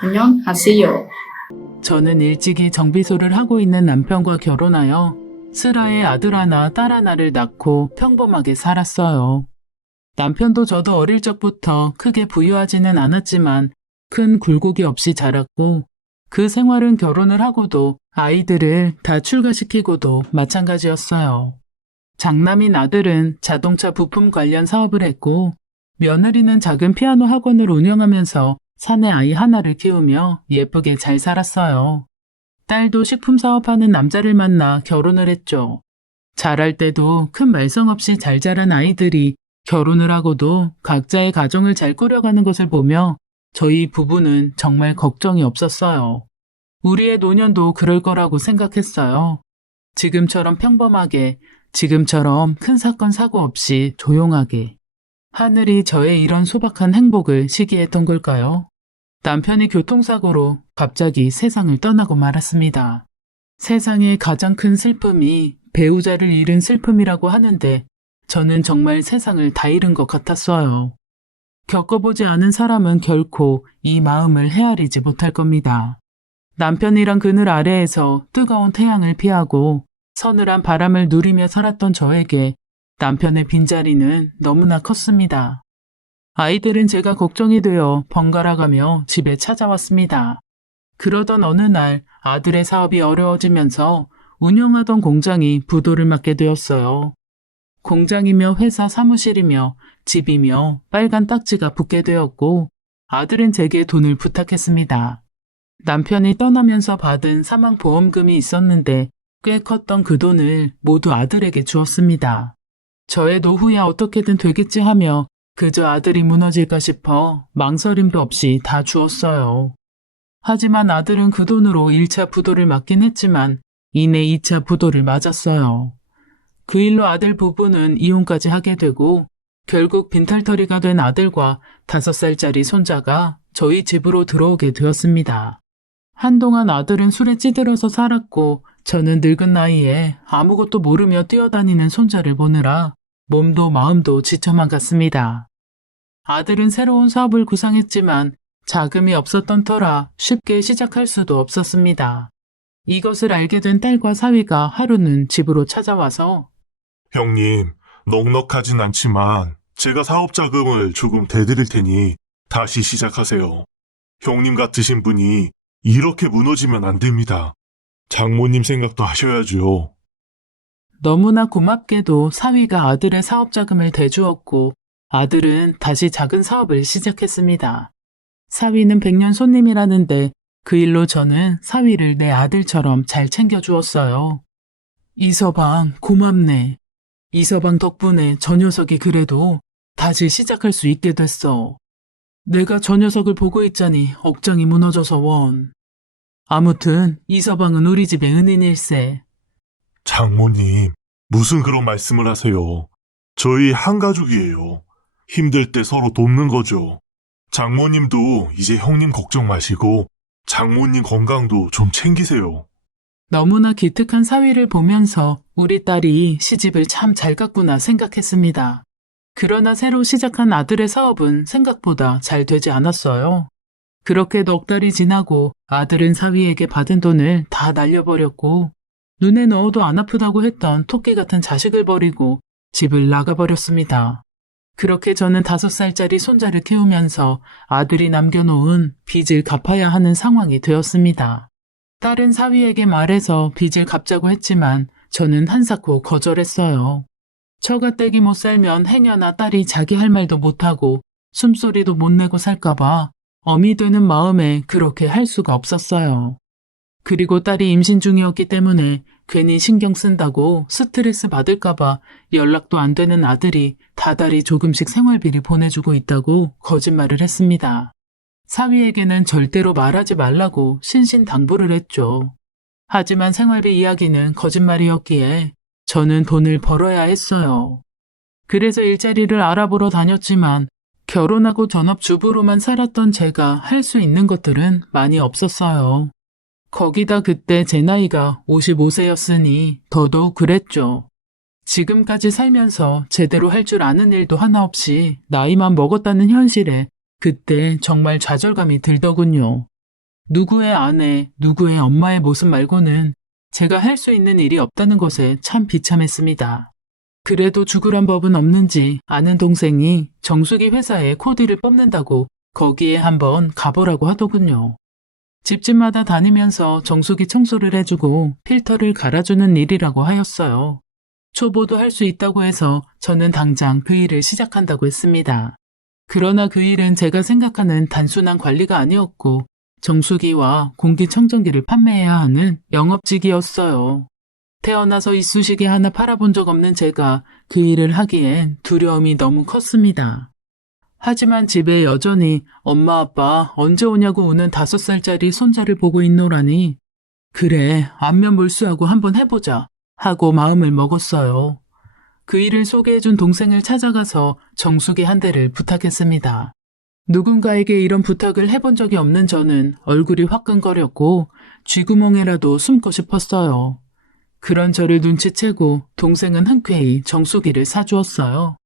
안녕하세요. 저는 일찍이 정비소를 하고 있는 남편과 결혼하여 슬아의 아들 하나, 딸 하나를 낳고 평범하게 살았어요. 남편도 저도 어릴 적부터 크게 부유하지는 않았지만 큰 굴곡이 없이 자랐고 그 생활은 결혼을 하고도 아이들을 다 출가시키고도 마찬가지였어요. 장남인 아들은 자동차 부품 관련 사업을 했고 며느리는 작은 피아노 학원을 운영하면서 사내 아이 하나를 키우며 예쁘게 잘 살았어요. 딸도 식품 사업하는 남자를 만나 결혼을 했죠. 자랄 때도 큰 말썽 없이 잘 자란 아이들이 결혼을 하고도 각자의 가정을 잘 꾸려가는 것을 보며 저희 부부는 정말 걱정이 없었어요. 우리의 노년도 그럴 거라고 생각했어요. 지금처럼 평범하게, 지금처럼 큰 사건 사고 없이 조용하게. 하늘이 저의 이런 소박한 행복을 시기했던 걸까요? 남편이 교통사고로 갑자기 세상을 떠나고 말았습니다. 세상의 가장 큰 슬픔이 배우자를 잃은 슬픔이라고 하는데 저는 정말 세상을 다 잃은 것 같았어요. 겪어보지 않은 사람은 결코 이 마음을 헤아리지 못할 겁니다. 남편이란 그늘 아래에서 뜨거운 태양을 피하고 서늘한 바람을 누리며 살았던 저에게 남편의 빈자리는 너무나 컸습니다. 아이들은 제가 걱정이 되어 번갈아가며 집에 찾아왔습니다. 그러던 어느 날 아들의 사업이 어려워지면서 운영하던 공장이 부도를 맞게 되었어요. 공장이며 회사 사무실이며 집이며 빨간 딱지가 붙게 되었고 아들은 제게 돈을 부탁했습니다. 남편이 떠나면서 받은 사망보험금이 있었는데 꽤 컸던 그 돈을 모두 아들에게 주었습니다. 저의 노후야 어떻게든 되겠지 하며 그저 아들이 무너질까 싶어 망설임도 없이 다 주었어요. 하지만 아들은 그 돈으로 1차 부도를 맞긴 했지만 이내 2차 부도를 맞았어요. 그 일로 아들 부부는 이혼까지 하게 되고 결국 빈털터리가 된 아들과 5살짜리 손자가 저희 집으로 들어오게 되었습니다. 한동안 아들은 술에 찌들어서 살았고 저는 늙은 나이에 아무것도 모르며 뛰어다니는 손자를 보느라 몸도 마음도 지쳐만 갔습니다. 아들은 새로운 사업을 구상했지만 자금이 없었던 터라 쉽게 시작할 수도 없었습니다. 이것을 알게 된 딸과 사위가 하루는 집으로 찾아와서 형님, 넉넉하진 않지만 제가 사업 자금을 조금 대드릴 테니 다시 시작하세요. 형님 같으신 분이 이렇게 무너지면 안 됩니다. 장모님 생각도 하셔야죠. 너무나 고맙게도 사위가 아들의 사업 자금을 대주었고 아들은 다시 작은 사업을 시작했습니다. 사위는 백년 손님이라는데 그 일로 저는 사위를 내 아들처럼 잘 챙겨주었어요. 이서방 고맙네. 이서방 덕분에 저 녀석이 그래도 다시 시작할 수 있게 됐어. 내가 저 녀석을 보고 있자니 억장이 무너져서 원. 아무튼 이서방은 우리 집의 은인일세. 장모님, 무슨 그런 말씀을 하세요. 저희 한 가족이에요. 힘들 때 서로 돕는 거죠. 장모님도 이제 형님 걱정 마시고 장모님 건강도 좀 챙기세요. 너무나 기특한 사위를 보면서 우리 딸이 시집을 참 잘 갔구나 생각했습니다. 그러나 새로 시작한 아들의 사업은 생각보다 잘 되지 않았어요. 그렇게 넉 달이 지나고 아들은 사위에게 받은 돈을 다 날려버렸고 눈에 넣어도 안 아프다고 했던 토끼 같은 자식을 버리고 집을 나가버렸습니다. 그렇게 저는 5살짜리 손자를 키우면서 아들이 남겨놓은 빚을 갚아야 하는 상황이 되었습니다. 딸은 사위에게 말해서 빚을 갚자고 했지만 저는 한사코 거절했어요. 처가댁이 못 살면 행여나 딸이 자기 할 말도 못하고 숨소리도 못 내고 살까봐 어미 되는 마음에 그렇게 할 수가 없었어요. 그리고 딸이 임신 중이었기 때문에 괜히 신경 쓴다고 스트레스 받을까봐 연락도 안 되는 아들이 다달이 조금씩 생활비를 보내주고 있다고 거짓말을 했습니다. 사위에게는 절대로 말하지 말라고 신신당부를 했죠. 하지만 생활비 이야기는 거짓말이었기에 저는 돈을 벌어야 했어요. 그래서 일자리를 알아보러 다녔지만 결혼하고 전업주부로만 살았던 제가 할 수 있는 것들은 많이 없었어요. 거기다 그때 제 나이가 55세였으니 더더욱 그랬죠. 지금까지 살면서 제대로 할 줄 아는 일도 하나 없이 나이만 먹었다는 현실에 그때 정말 좌절감이 들더군요. 누구의 아내, 누구의 엄마의 모습 말고는 제가 할 수 있는 일이 없다는 것에 참 비참했습니다. 그래도 죽으란 법은 없는지 아는 동생이 정수기 회사에 코디를 뽑는다고 거기에 한번 가보라고 하더군요. 집집마다 다니면서 정수기 청소를 해주고 필터를 갈아주는 일이라고 하였어요. 초보도 할 수 있다고 해서 저는 당장 그 일을 시작한다고 했습니다. 그러나 그 일은 제가 생각하는 단순한 관리가 아니었고 정수기와 공기청정기를 판매해야 하는 영업직이었어요. 태어나서 이쑤시개 하나 팔아본 적 없는 제가 그 일을 하기엔 두려움이 너무 컸습니다. 하지만 집에 여전히 엄마 아빠 언제 오냐고 우는 5살짜리 손자를 보고 있노라니 그래 안면몰수하고 한번 해보자 하고 마음을 먹었어요. 그 일을 소개해준 동생을 찾아가서 정수기 한 대를 부탁했습니다. 누군가에게 이런 부탁을 해본 적이 없는 저는 얼굴이 화끈거렸고 쥐구멍에라도 숨고 싶었어요. 그런 저를 눈치채고 동생은 흔쾌히 정수기를 사주었어요.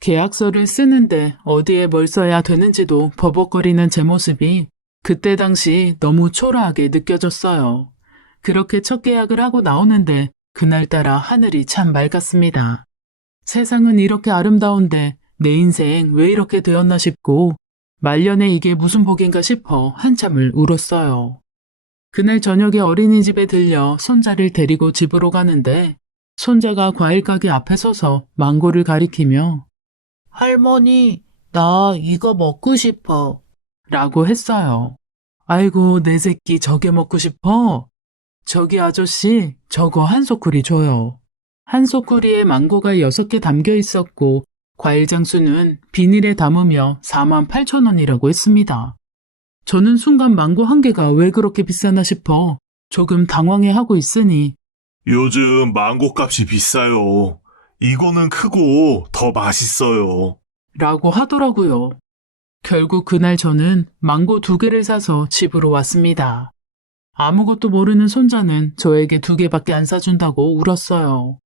계약서를 쓰는데 어디에 뭘 써야 되는지도 버벅거리는 제 모습이 그때 당시 너무 초라하게 느껴졌어요. 그렇게 첫 계약을 하고 나오는데 그날따라 하늘이 참 맑았습니다. 세상은 이렇게 아름다운데 내 인생 왜 이렇게 되었나 싶고 말년에 이게 무슨 복인가 싶어 한참을 울었어요. 그날 저녁에 어린이집에 들려 손자를 데리고 집으로 가는데 손자가 과일 가게 앞에 서서 망고를 가리키며 할머니, 나 이거 먹고 싶어 라고 했어요. 아이고 내 새끼 저게 먹고 싶어? 저기 아저씨 저거 한 소쿠리 줘요. 한 소쿠리에 망고가 6개 담겨 있었고 과일 장수는 비닐에 담으며 48,000원이라고 했습니다. 저는 순간 망고 한 개가 왜 그렇게 비싸나 싶어 조금 당황해하고 있으니 요즘 망고 값이 비싸요. 이거는 크고 더 맛있어요. 라고 하더라고요. 결국 그날 저는 망고 2개를 사서 집으로 왔습니다. 아무것도 모르는 손자는 저에게 2개밖에 안 사준다고 울었어요.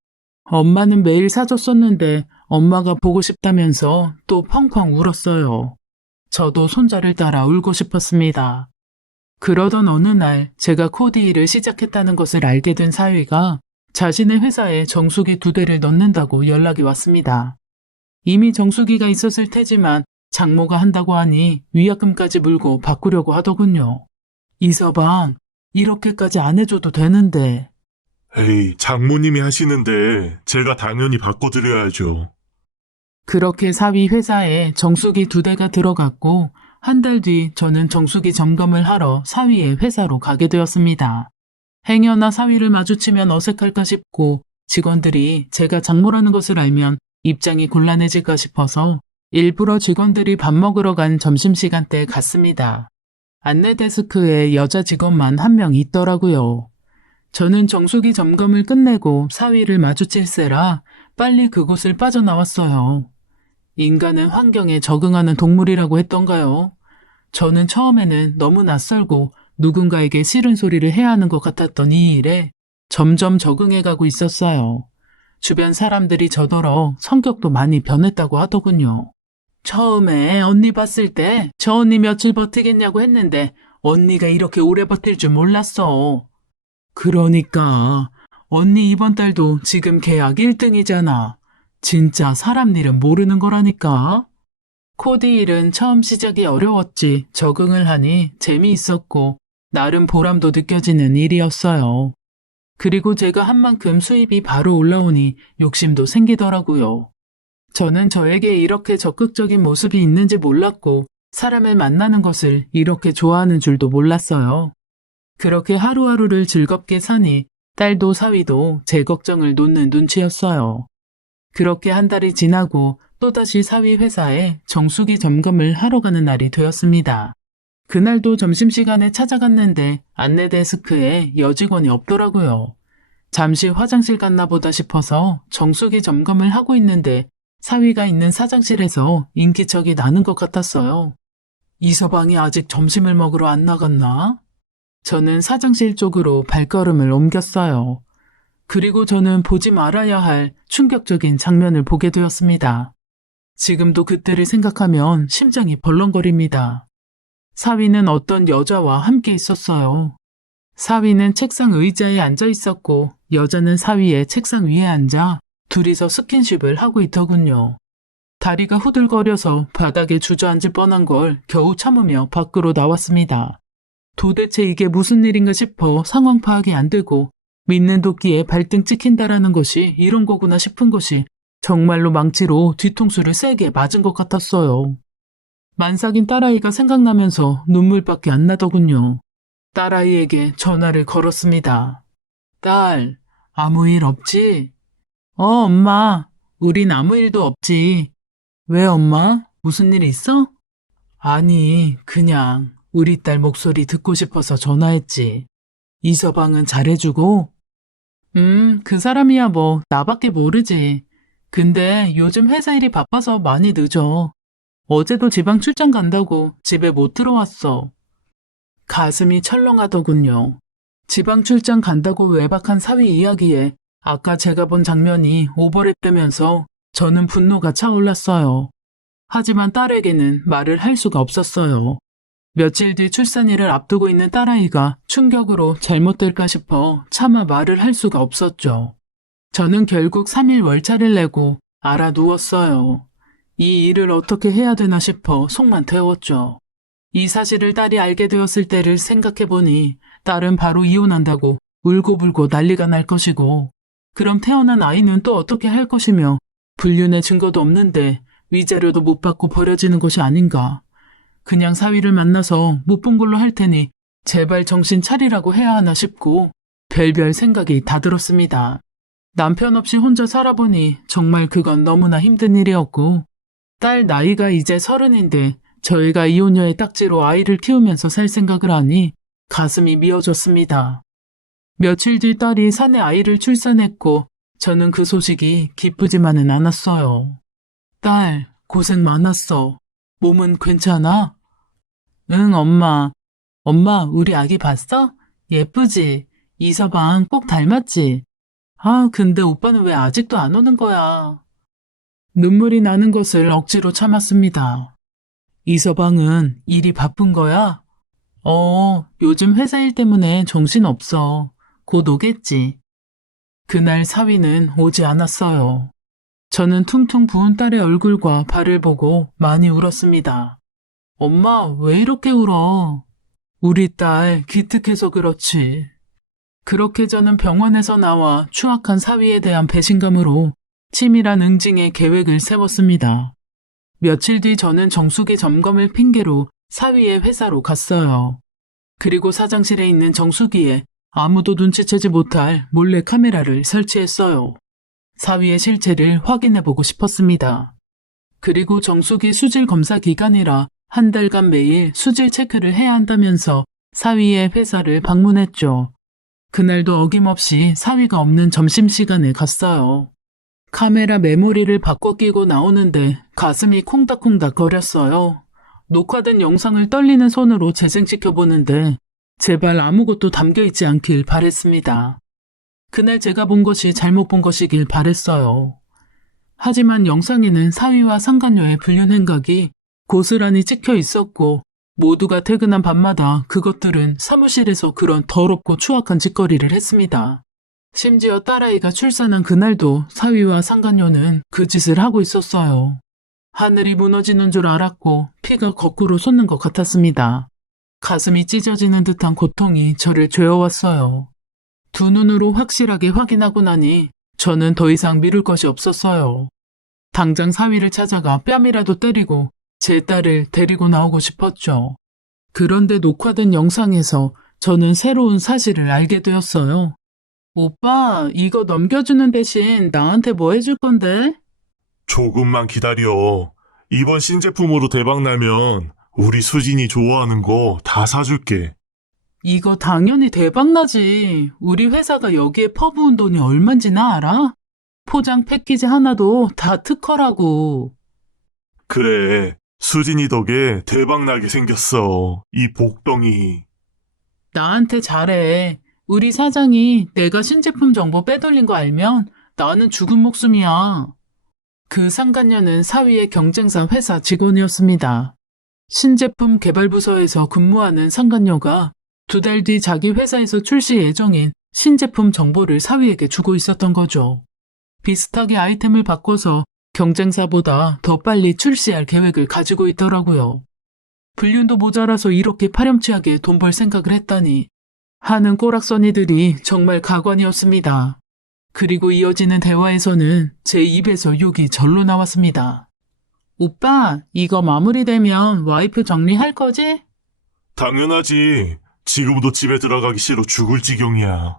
엄마는 매일 사줬었는데 엄마가 보고 싶다면서 또 펑펑 울었어요. 저도 손자를 따라 울고 싶었습니다. 그러던 어느 날 제가 코디 일을 시작했다는 것을 알게 된 사위가 자신의 회사에 정수기 2대를 넣는다고 연락이 왔습니다. 이미 정수기가 있었을 테지만 장모가 한다고 하니 위약금까지 물고 바꾸려고 하더군요. 이서방, 이렇게까지 안 해줘도 되는데. 에이, 장모님이 하시는데 제가 당연히 바꿔드려야죠. 그렇게 사위 회사에 정수기 2대가 들어갔고 한 달 뒤 저는 정수기 점검을 하러 사위의 회사로 가게 되었습니다. 행여나 사위를 마주치면 어색할까 싶고 직원들이 제가 장모라는 것을 알면 입장이 곤란해질까 싶어서 일부러 직원들이 밥 먹으러 간 점심시간대에 갔습니다. 안내 데스크에 여자 직원만 한 명 있더라고요. 저는 정수기 점검을 끝내고 사위를 마주칠세라 빨리 그곳을 빠져나왔어요. 인간은 환경에 적응하는 동물이라고 했던가요? 저는 처음에는 너무 낯설고 누군가에게 싫은 소리를 해야 하는 것 같았던 이 일에 점점 적응해가고 있었어요. 주변 사람들이 저더러 성격도 많이 변했다고 하더군요. 처음에 언니 봤을 때 저 언니 며칠 버티겠냐고 했는데 언니가 이렇게 오래 버틸 줄 몰랐어. 그러니까 언니 이번 달도 지금 계약 1등이잖아. 진짜 사람 일은 모르는 거라니까. 코디 일은 처음 시작이 어려웠지 적응을 하니 재미있었고 나름 보람도 느껴지는 일이었어요. 그리고 제가 한 만큼 수입이 바로 올라오니 욕심도 생기더라고요. 저는 저에게 이렇게 적극적인 모습이 있는지 몰랐고 사람을 만나는 것을 이렇게 좋아하는 줄도 몰랐어요. 그렇게 하루하루를 즐겁게 사니 딸도 사위도 제 걱정을 놓는 눈치였어요. 그렇게 한 달이 지나고 또다시 사위 회사에 정수기 점검을 하러 가는 날이 되었습니다. 그날도 점심시간에 찾아갔는데 안내 데스크에 여직원이 없더라고요. 잠시 화장실 갔나 보다 싶어서 정수기 점검을 하고 있는데 사위가 있는 사장실에서 인기척이 나는 것 같았어요. 이서방이 아직 점심을 먹으러 안 나갔나? 저는 사장실 쪽으로 발걸음을 옮겼어요. 그리고 저는 보지 말아야 할 충격적인 장면을 보게 되었습니다. 지금도 그때를 생각하면 심장이 벌렁거립니다. 사위는 어떤 여자와 함께 있었어요. 사위는 책상 의자에 앉아 있었고 여자는 사위의 책상 위에 앉아 둘이서 스킨십을 하고 있더군요. 다리가 후들거려서 바닥에 주저앉을 뻔한 걸 겨우 참으며 밖으로 나왔습니다. 도대체 이게 무슨 일인가 싶어 상황 파악이 안 되고 믿는 도끼에 발등 찍힌다라는 것이 이런 거구나 싶은 것이 정말로 망치로 뒤통수를 세게 맞은 것 같았어요. 만삭인 딸아이가 생각나면서 눈물밖에 안 나더군요. 딸아이에게 전화를 걸었습니다. 딸, 아무 일 없지? 엄마, 우린 아무 일도 없지. 왜 엄마? 무슨 일 있어? 아니, 그냥 우리 딸 목소리 듣고 싶어서 전화했지. 이서방은 잘해주고? 그 사람이야 뭐 나밖에 모르지. 근데 요즘 회사 일이 바빠서 많이 늦어. 어제도 지방 출장 간다고 집에 못 들어왔어. 가슴이 철렁하더군요. 지방 출장 간다고 외박한 사위 이야기에 아까 제가 본 장면이 오버랩되면서 저는 분노가 차올랐어요. 하지만 딸에게는 말을 할 수가 없었어요. 며칠 뒤 출산일을 앞두고 있는 딸아이가 충격으로 잘못될까 싶어 차마 말을 할 수가 없었죠. 저는 결국 3일 월차를 내고 알아 누웠어요. 이 일을 어떻게 해야 되나 싶어 속만 태웠죠. 이 사실을 딸이 알게 되었을 때를 생각해보니 딸은 바로 이혼한다고 울고불고 난리가 날 것이고 그럼 태어난 아이는 또 어떻게 할 것이며 불륜의 증거도 없는데 위자료도 못 받고 버려지는 것이 아닌가. 그냥 사위를 만나서 못 본 걸로 할 테니 제발 정신 차리라고 해야 하나 싶고 별별 생각이 다 들었습니다. 남편 없이 혼자 살아보니 정말 그건 너무나 힘든 일이었고 딸 나이가 이제 30인데 저희가 이혼녀의 딱지로 아이를 키우면서 살 생각을 하니 가슴이 미어졌습니다. 며칠 뒤 딸이 사내 아이를 출산했고 저는 그 소식이 기쁘지만은 않았어요. 딸, 고생 많았어. 몸은 괜찮아? 응, 엄마. 엄마, 우리 아기 봤어? 예쁘지? 이서방 꼭 닮았지? 근데 오빠는 왜 아직도 안 오는 거야? 눈물이 나는 것을 억지로 참았습니다. 이서방은 일이 바쁜 거야? 요즘 회사 일 때문에 정신없어. 곧 오겠지. 그날 사위는 오지 않았어요. 저는 퉁퉁 부은 딸의 얼굴과 발을 보고 많이 울었습니다. 엄마, 왜 이렇게 울어? 우리 딸 기특해서 그렇지. 그렇게 저는 병원에서 나와 추악한 사위에 대한 배신감으로 치밀한 응징의 계획을 세웠습니다. 며칠 뒤 저는 정수기 점검을 핑계로 사위의 회사로 갔어요. 그리고 사장실에 있는 정수기에 아무도 눈치채지 못할 몰래 카메라를 설치했어요. 사위의 실체를 확인해보고 싶었습니다. 그리고 정수기 수질 검사 기간이라 한 달간 매일 수질 체크를 해야 한다면서 사위의 회사를 방문했죠. 그날도 어김없이 사위가 없는 점심시간에 갔어요. 카메라 메모리를 바꿔 끼고 나오는데 가슴이 콩닥콩닥 거렸어요. 녹화된 영상을 떨리는 손으로 재생시켜보는데 제발 아무것도 담겨있지 않길 바랬습니다. 그날 제가 본 것이 잘못 본 것이길 바랬어요. 하지만 영상에는 사위와 상간녀의 불륜 행각이 고스란히 찍혀 있었고 모두가 퇴근한 밤마다 그것들은 사무실에서 그런 더럽고 추악한 짓거리를 했습니다. 심지어 딸아이가 출산한 그날도 사위와 상간녀는 그 짓을 하고 있었어요. 하늘이 무너지는 줄 알았고 피가 거꾸로 솟는 것 같았습니다. 가슴이 찢어지는 듯한 고통이 저를 죄어왔어요. 두 눈으로 확실하게 확인하고 나니 저는 더 이상 미룰 것이 없었어요. 당장 사위를 찾아가 뺨이라도 때리고 제 딸을 데리고 나오고 싶었죠. 그런데 녹화된 영상에서 저는 새로운 사실을 알게 되었어요. 오빠, 이거 넘겨주는 대신 나한테 뭐 해줄 건데? 조금만 기다려. 이번 신제품으로 대박나면 우리 수진이 좋아하는 거 다 사줄게. 이거 당연히 대박나지. 우리 회사가 여기에 퍼부은 돈이 얼만지나 알아? 포장 패키지 하나도 다 특허라고. 그래, 수진이 덕에 대박나게 생겼어. 이 복덩이. 나한테 잘해. 우리 사장이 내가 신제품 정보 빼돌린 거 알면 나는 죽은 목숨이야. 그 상간녀는 사위의 경쟁사 회사 직원이었습니다. 신제품 개발부서에서 근무하는 상간녀가 2달 뒤 자기 회사에서 출시 예정인 신제품 정보를 사위에게 주고 있었던 거죠. 비슷하게 아이템을 바꿔서 경쟁사보다 더 빨리 출시할 계획을 가지고 있더라고요. 불륜도 모자라서 이렇게 파렴치하게 돈 벌 생각을 했다니 하는 꼬락서니들이 정말 가관이었습니다. 그리고 이어지는 대화에서는 제 입에서 욕이 절로 나왔습니다. 오빠, 이거 마무리되면 와이프 정리할 거지? 당연하지. 지금도 집에 들어가기 싫어 죽을 지경이야.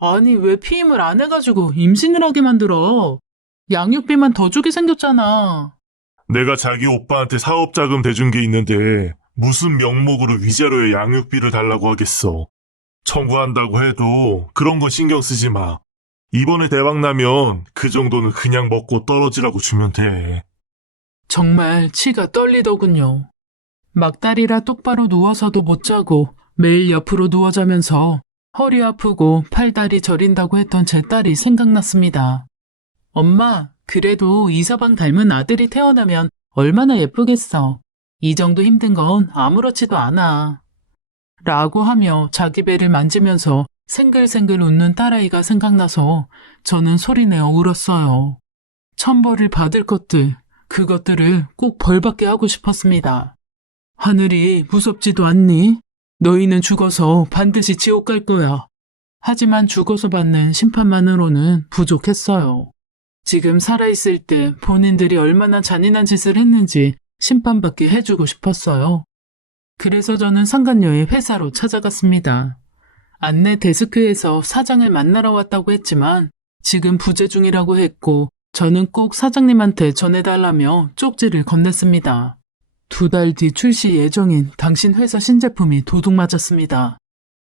아니, 왜 피임을 안 해가지고 임신을 하게 만들어? 양육비만 더 주게 생겼잖아. 내가 자기 오빠한테 사업자금 대준 게 있는데 무슨 명목으로 위자료에 양육비를 달라고 하겠어. 청구한다고 해도 그런 거 신경 쓰지 마. 이번에 대박 나면 그 정도는 그냥 먹고 떨어지라고 주면 돼. 정말 치가 떨리더군요. 막달이라 똑바로 누워서도 못 자고 매일 옆으로 누워 자면서 허리 아프고 팔다리 저린다고 했던 제 딸이 생각났습니다. 엄마, 그래도 이서방 닮은 아들이 태어나면 얼마나 예쁘겠어. 이 정도 힘든 건 아무렇지도 않아. 라고 하며 자기 배를 만지면서 생글생글 웃는 딸아이가 생각나서 저는 소리내어 울었어요. 천벌을 받을 것들, 그것들을 꼭 벌받게 하고 싶었습니다. 하늘이 무섭지도 않니? 너희는 죽어서 반드시 지옥 갈 거야. 하지만 죽어서 받는 심판만으로는 부족했어요. 지금 살아있을 때 본인들이 얼마나 잔인한 짓을 했는지 심판받게 해주고 싶었어요. 그래서 저는 상간녀의 회사로 찾아갔습니다. 안내 데스크에서 사장을 만나러 왔다고 했지만 지금 부재 중이라고 했고 저는 꼭 사장님한테 전해달라며 쪽지를 건넸습니다. 2달 뒤 출시 예정인 당신 회사 신제품이 도둑맞았습니다.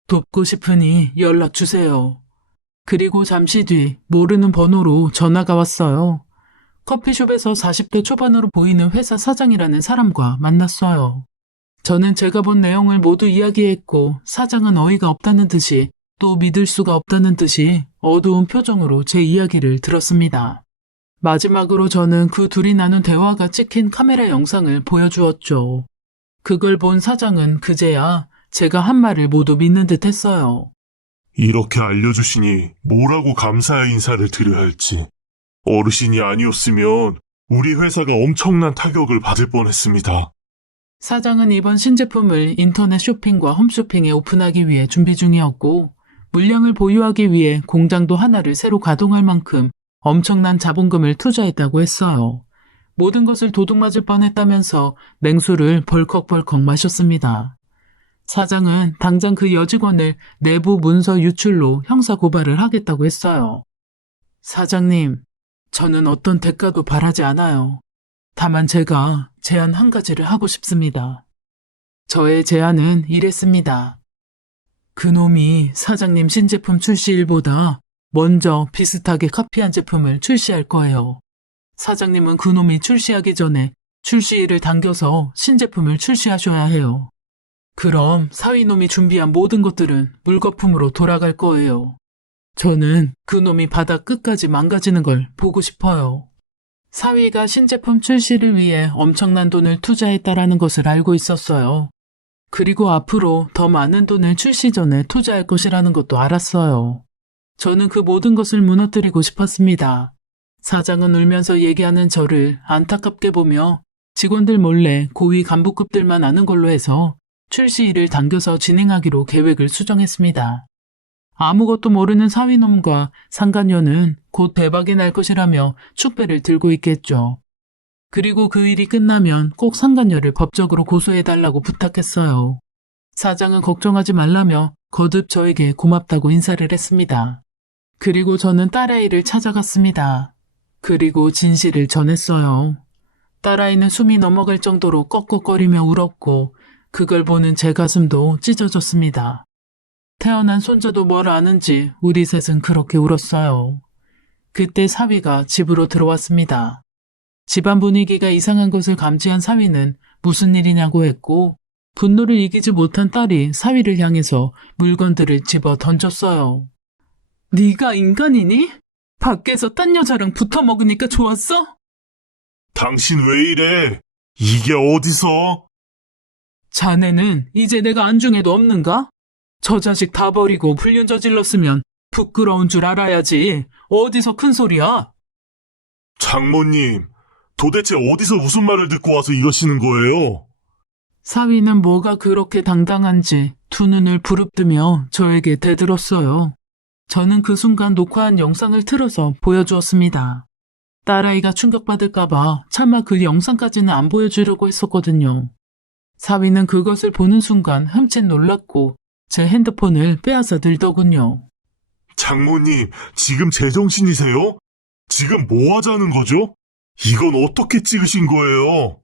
돕고 싶으니 연락 주세요. 그리고 잠시 뒤 모르는 번호로 전화가 왔어요. 커피숍에서 40대 초반으로 보이는 회사 사장이라는 사람과 만났어요. 저는 제가 본 내용을 모두 이야기했고 사장은 어이가 없다는 듯이 또 믿을 수가 없다는 듯이 어두운 표정으로 제 이야기를 들었습니다. 마지막으로 저는 그 둘이 나눈 대화가 찍힌 카메라 영상을 보여주었죠. 그걸 본 사장은 그제야 제가 한 말을 모두 믿는 듯 했어요. 이렇게 알려주시니 뭐라고 감사의 인사를 드려야 할지. 어르신이 아니었으면 우리 회사가 엄청난 타격을 받을 뻔했습니다. 사장은 이번 신제품을 인터넷 쇼핑과 홈쇼핑에 오픈하기 위해 준비 중이었고 물량을 보유하기 위해 공장도 하나를 새로 가동할 만큼 엄청난 자본금을 투자했다고 했어요. 모든 것을 도둑맞을 뻔했다면서 냉수를 벌컥벌컥 마셨습니다. 사장은 당장 그 여직원을 내부 문서 유출로 형사고발을 하겠다고 했어요. 사장님, 저는 어떤 대가도 바라지 않아요. 다만 제가 제안 한 가지를 하고 싶습니다. 저의 제안은 이랬습니다. 그놈이 사장님 신제품 출시일보다 먼저 비슷하게 카피한 제품을 출시할 거예요. 사장님은 그놈이 출시하기 전에 출시일을 당겨서 신제품을 출시하셔야 해요. 그럼 사위놈이 준비한 모든 것들은 물거품으로 돌아갈 거예요. 저는 그놈이 바닥 끝까지 망가지는 걸 보고 싶어요. 사위가 신제품 출시를 위해 엄청난 돈을 투자했다라는 것을 알고 있었어요. 그리고 앞으로 더 많은 돈을 출시 전에 투자할 것이라는 것도 알았어요. 저는 그 모든 것을 무너뜨리고 싶었습니다. 사장은 울면서 얘기하는 저를 안타깝게 보며 직원들 몰래 고위 간부급들만 아는 걸로 해서 출시일을 당겨서 진행하기로 계획을 수정했습니다. 아무것도 모르는 사위놈과 상간녀는 곧 대박이 날 것이라며 축배를 들고 있겠죠. 그리고 그 일이 끝나면 꼭 상간녀를 법적으로 고소해달라고 부탁했어요. 사장은 걱정하지 말라며 거듭 저에게 고맙다고 인사를 했습니다. 그리고 저는 딸아이를 찾아갔습니다. 그리고 진실을 전했어요. 딸아이는 숨이 넘어갈 정도로 꺽꺽거리며 울었고 그걸 보는 제 가슴도 찢어졌습니다. 태어난 손자도 뭘 아는지 우리 셋은 그렇게 울었어요. 그때 사위가 집으로 들어왔습니다. 집안 분위기가 이상한 것을 감지한 사위는 무슨 일이냐고 했고 분노를 이기지 못한 딸이 사위를 향해서 물건들을 집어 던졌어요. 네가 인간이니? 밖에서 딴 여자랑 붙어 먹으니까 좋았어? 당신 왜 이래? 이게 어디서? 자네는 이제 내가 안중에도 없는가? 저 자식 다 버리고 불륜 저질렀으면 부끄러운 줄 알아야지. 어디서 큰 소리야? 장모님, 도대체 어디서 무슨 말을 듣고 와서 이러시는 거예요? 사위는 뭐가 그렇게 당당한지 두 눈을 부릅뜨며 저에게 대들었어요. 저는 그 순간 녹화한 영상을 틀어서 보여주었습니다. 딸아이가 충격받을까봐 차마 그 영상까지는 안 보여주려고 했었거든요. 사위는 그것을 보는 순간 흠칫 놀랐고 제 핸드폰을 빼앗아 들더군요. 장모님, 지금 제정신이세요? 지금 뭐 하자는 거죠? 이건 어떻게 찍으신 거예요?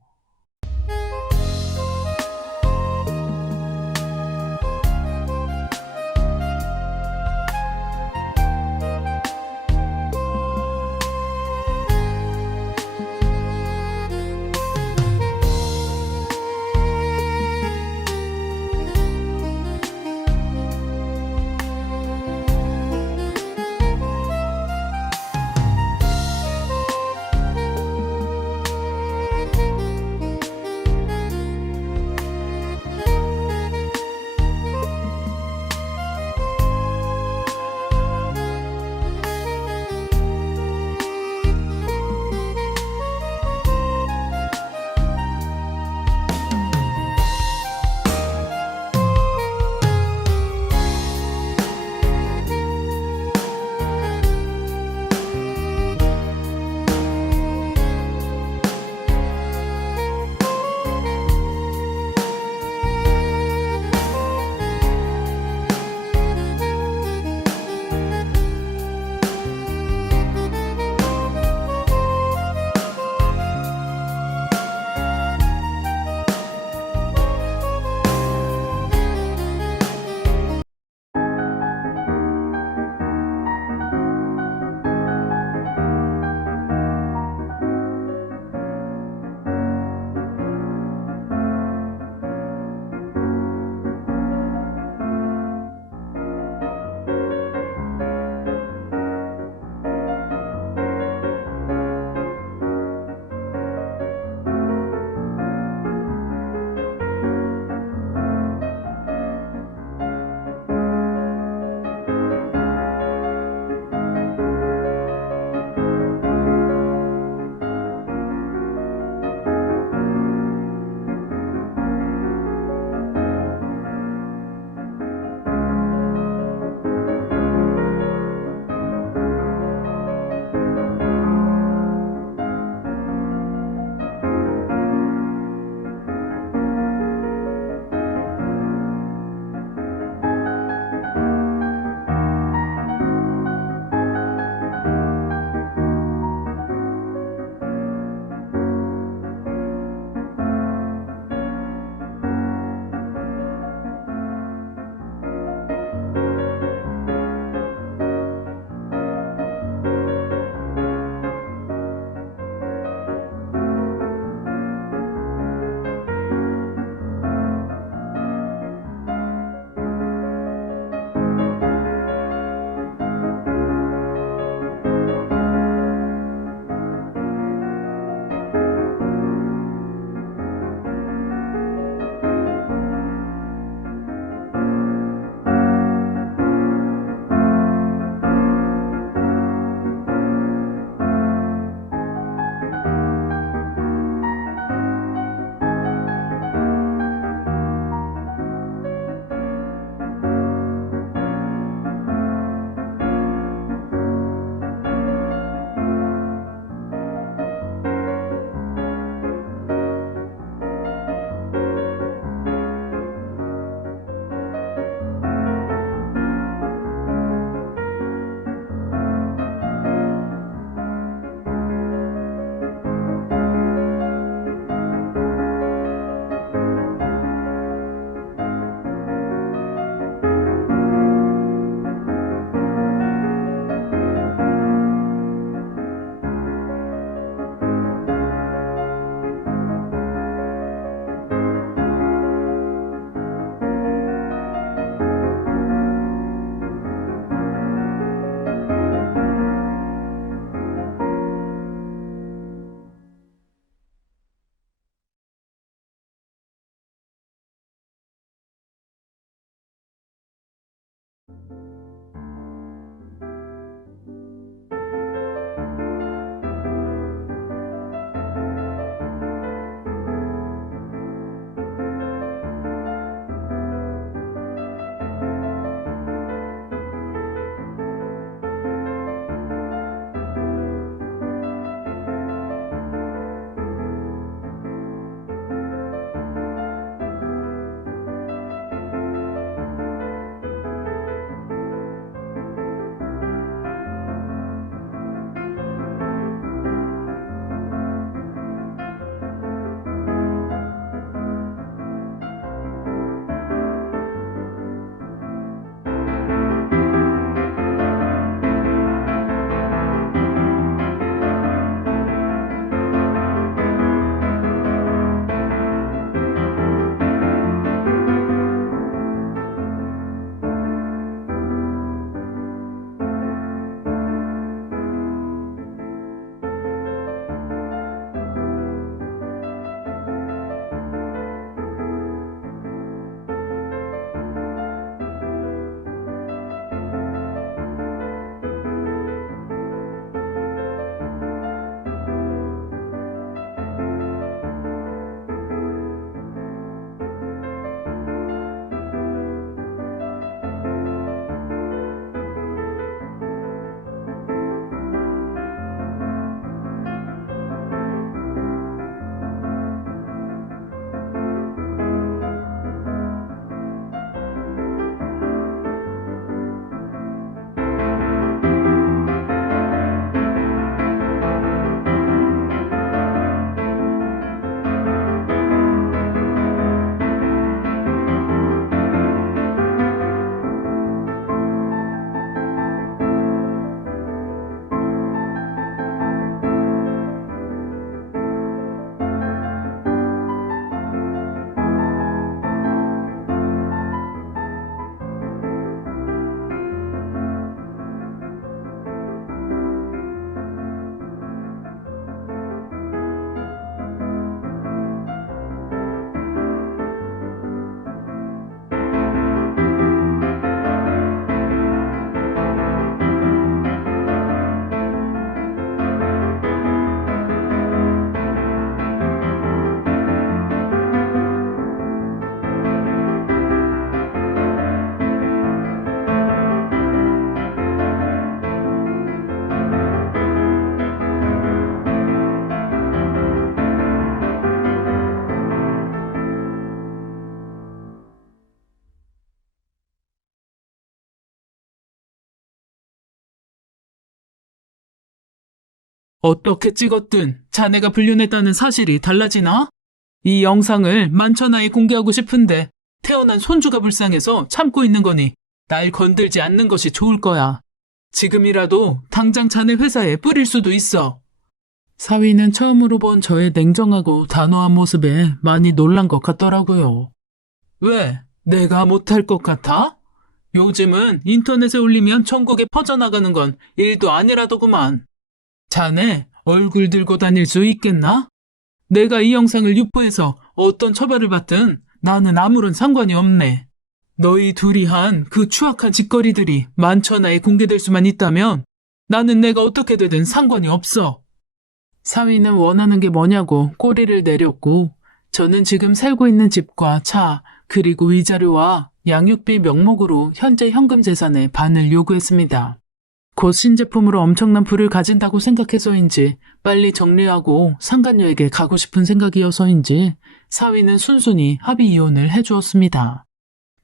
어떻게 찍었든 자네가 불륜했다는 사실이 달라지나? 이 영상을 만천하에 공개하고 싶은데 태어난 손주가 불쌍해서 참고 있는 거니 날 건들지 않는 것이 좋을 거야. 지금이라도 당장 자네 회사에 뿌릴 수도 있어. 사위는 처음으로 본 저의 냉정하고 단호한 모습에 많이 놀란 것 같더라고요. 왜? 내가 못할 것 같아? 요즘은 인터넷에 올리면 전국에 퍼져나가는 건 일도 아니라더구만. 자네 얼굴 들고 다닐 수 있겠나? 내가 이 영상을 유포해서 어떤 처벌을 받든 나는 아무런 상관이 없네. 너희 둘이 한 그 추악한 짓거리들이 만천하에 공개될 수만 있다면 나는 내가 어떻게 되든 상관이 없어. 사위는 원하는 게 뭐냐고 꼬리를 내렸고 저는 지금 살고 있는 집과 차 그리고 위자료와 양육비 명목으로 현재 현금 재산의 반을 요구했습니다. 곧 신제품으로 엄청난 부를 가진다고 생각해서인지 빨리 정리하고 상간녀에게 가고 싶은 생각이어서인지 사위는 순순히 합의 이혼을 해주었습니다.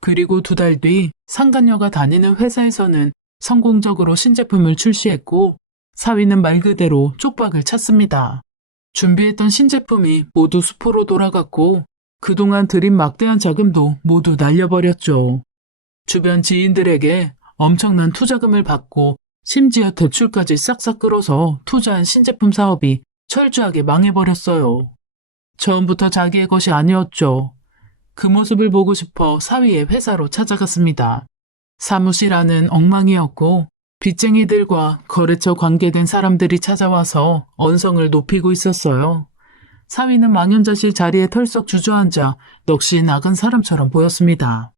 그리고 2달 뒤 상간녀가 다니는 회사에서는 성공적으로 신제품을 출시했고 사위는 말 그대로 쪽박을 찼습니다. 준비했던 신제품이 모두 수포로 돌아갔고 그동안 들인 막대한 자금도 모두 날려버렸죠. 주변 지인들에게 엄청난 투자금을 받고 심지어 대출까지 싹싹 끌어서 투자한 신제품 사업이 철저하게 망해버렸어요. 처음부터 자기의 것이 아니었죠. 그 모습을 보고 싶어 사위의 회사로 찾아갔습니다. 사무실 안은 엉망이었고 빚쟁이들과 거래처 관계된 사람들이 찾아와서 언성을 높이고 있었어요. 사위는 망연자실 자리에 털썩 주저앉아 넋이 나간 사람처럼 보였습니다.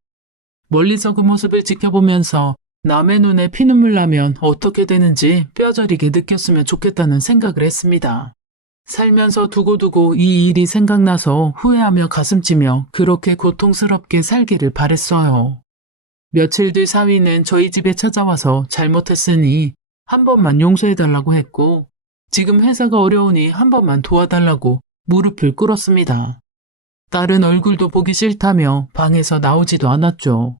멀리서 그 모습을 지켜보면서 남의 눈에 피눈물 나면 어떻게 되는지 뼈저리게 느꼈으면 좋겠다는 생각을 했습니다. 살면서 두고두고 이 일이 생각나서 후회하며 가슴찌며 그렇게 고통스럽게 살기를 바랬어요. 며칠 뒤 사위는 저희 집에 찾아와서 잘못했으니 한 번만 용서해달라고 했고 지금 회사가 어려우니 한 번만 도와달라고 무릎을 꿇었습니다. 딸은 얼굴도 보기 싫다며 방에서 나오지도 않았죠.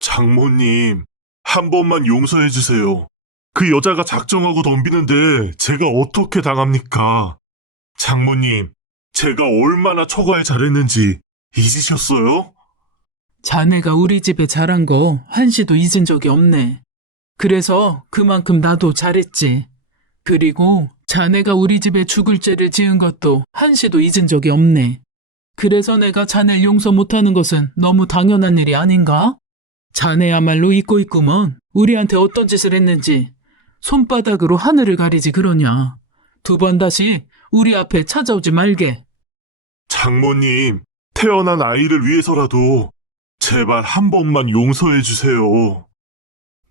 장모님, 한 번만 용서해주세요. 그 여자가 작정하고 덤비는데 제가 어떻게 당합니까? 장모님, 제가 얼마나 처가에 잘했는지 잊으셨어요? 자네가 우리 집에 잘한 거 한시도 잊은 적이 없네. 그래서 그만큼 나도 잘했지. 그리고 자네가 우리 집에 죽을 죄를 지은 것도 한시도 잊은 적이 없네. 그래서 내가 자네를 용서 못하는 것은 너무 당연한 일이 아닌가? 자네야말로 잊고 있구먼. 우리한테 어떤 짓을 했는지. 손바닥으로 하늘을 가리지 그러냐. 2번 다시 우리 앞에 찾아오지 말게. 장모님, 태어난 아이를 위해서라도 제발 한 번만 용서해주세요.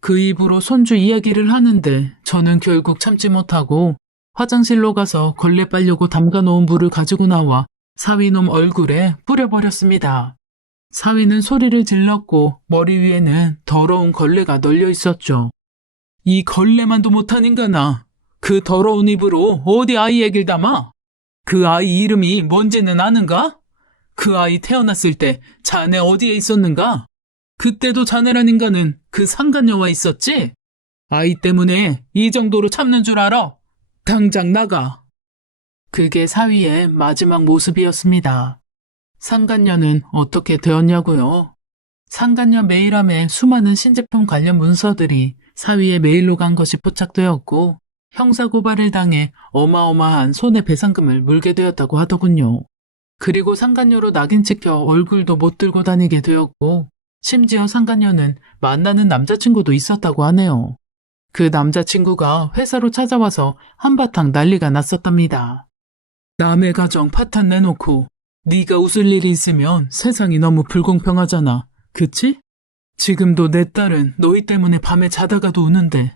그 입으로 손주 이야기를 하는데 저는 결국 참지 못하고 화장실로 가서 걸레 빨려고 담가놓은 물을 가지고 나와 사위놈 얼굴에 뿌려버렸습니다. 사위는 소리를 질렀고 머리 위에는 더러운 걸레가 널려 있었죠. 이 걸레만도 못한 인간아. 그 더러운 입으로 어디 아이 얘기를 담아? 그 아이 이름이 뭔지는 아는가? 그 아이 태어났을 때 자네 어디에 있었는가? 그때도 자네란 인간은 그 상간녀와 있었지? 아이 때문에 이 정도로 참는 줄 알아? 당장 나가. 그게 사위의 마지막 모습이었습니다. 상간녀는 어떻게 되었냐고요? 상간녀 메일함에 수많은 신제품 관련 문서들이 사위의 메일로 간 것이 포착되었고 형사고발을 당해 어마어마한 손해배상금을 물게 되었다고 하더군요. 그리고 상간녀로 낙인 찍혀 얼굴도 못 들고 다니게 되었고 심지어 상간녀는 만나는 남자친구도 있었다고 하네요. 그 남자친구가 회사로 찾아와서 한바탕 난리가 났었답니다. 남의 가정 파탄 내놓고 네가 웃을 일이 있으면 세상이 너무 불공평하잖아. 그치? 지금도 내 딸은 너희 때문에 밤에 자다가도 우는데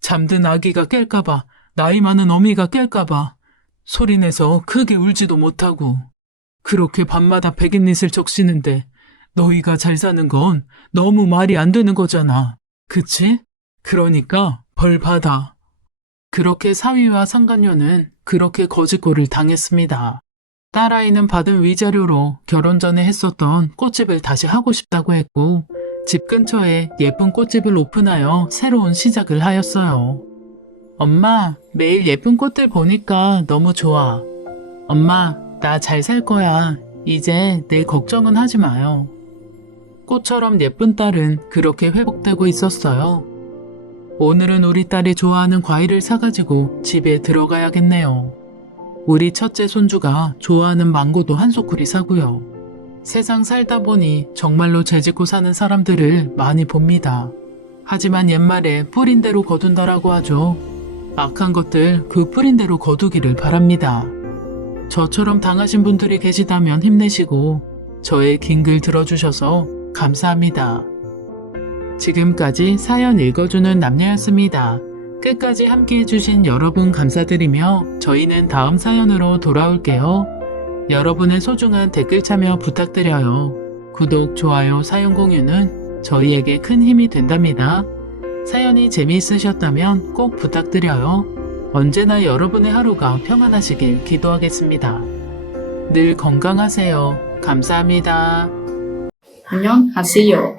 잠든 아기가 깰까봐 나이 많은 어미가 깰까봐 소리내서 크게 울지도 못하고 그렇게 밤마다 백인릿을 적시는데 너희가 잘 사는 건 너무 말이 안 되는 거잖아. 그치? 그러니까 벌 받아. 그렇게 사위와 상간녀는 그렇게 거짓골을 당했습니다. 딸아이는 받은 위자료로 결혼 전에 했었던 꽃집을 다시 하고 싶다고 했고 집 근처에 예쁜 꽃집을 오픈하여 새로운 시작을 하였어요. 엄마, 매일 예쁜 꽃들 보니까 너무 좋아. 엄마, 나 잘 살 거야. 이제 내 걱정은 하지 마요. 꽃처럼 예쁜 딸은 그렇게 회복되고 있었어요. 오늘은 우리 딸이 좋아하는 과일을 사가지고 집에 들어가야겠네요. 우리 첫째 손주가 좋아하는 망고도 한 소쿠리 사고요. 세상 살다 보니 정말로 재짓고 사는 사람들을 많이 봅니다. 하지만 옛말에 뿌린 대로 거둔다라고 하죠. 악한 것들 그 뿌린 대로 거두기를 바랍니다. 저처럼 당하신 분들이 계시다면 힘내시고 저의 긴 글 들어주셔서 감사합니다. 지금까지 사연 읽어주는 남녀였습니다. 끝까지 함께 해주신 여러분 감사드리며 저희는 다음 사연으로 돌아올게요. 여러분의 소중한 댓글 참여 부탁드려요. 구독, 좋아요, 사연 공유는 저희에게 큰 힘이 된답니다. 사연이 재미있으셨다면 꼭 부탁드려요. 언제나 여러분의 하루가 평안하시길 기도하겠습니다. 늘 건강하세요. 감사합니다. 안녕하세요.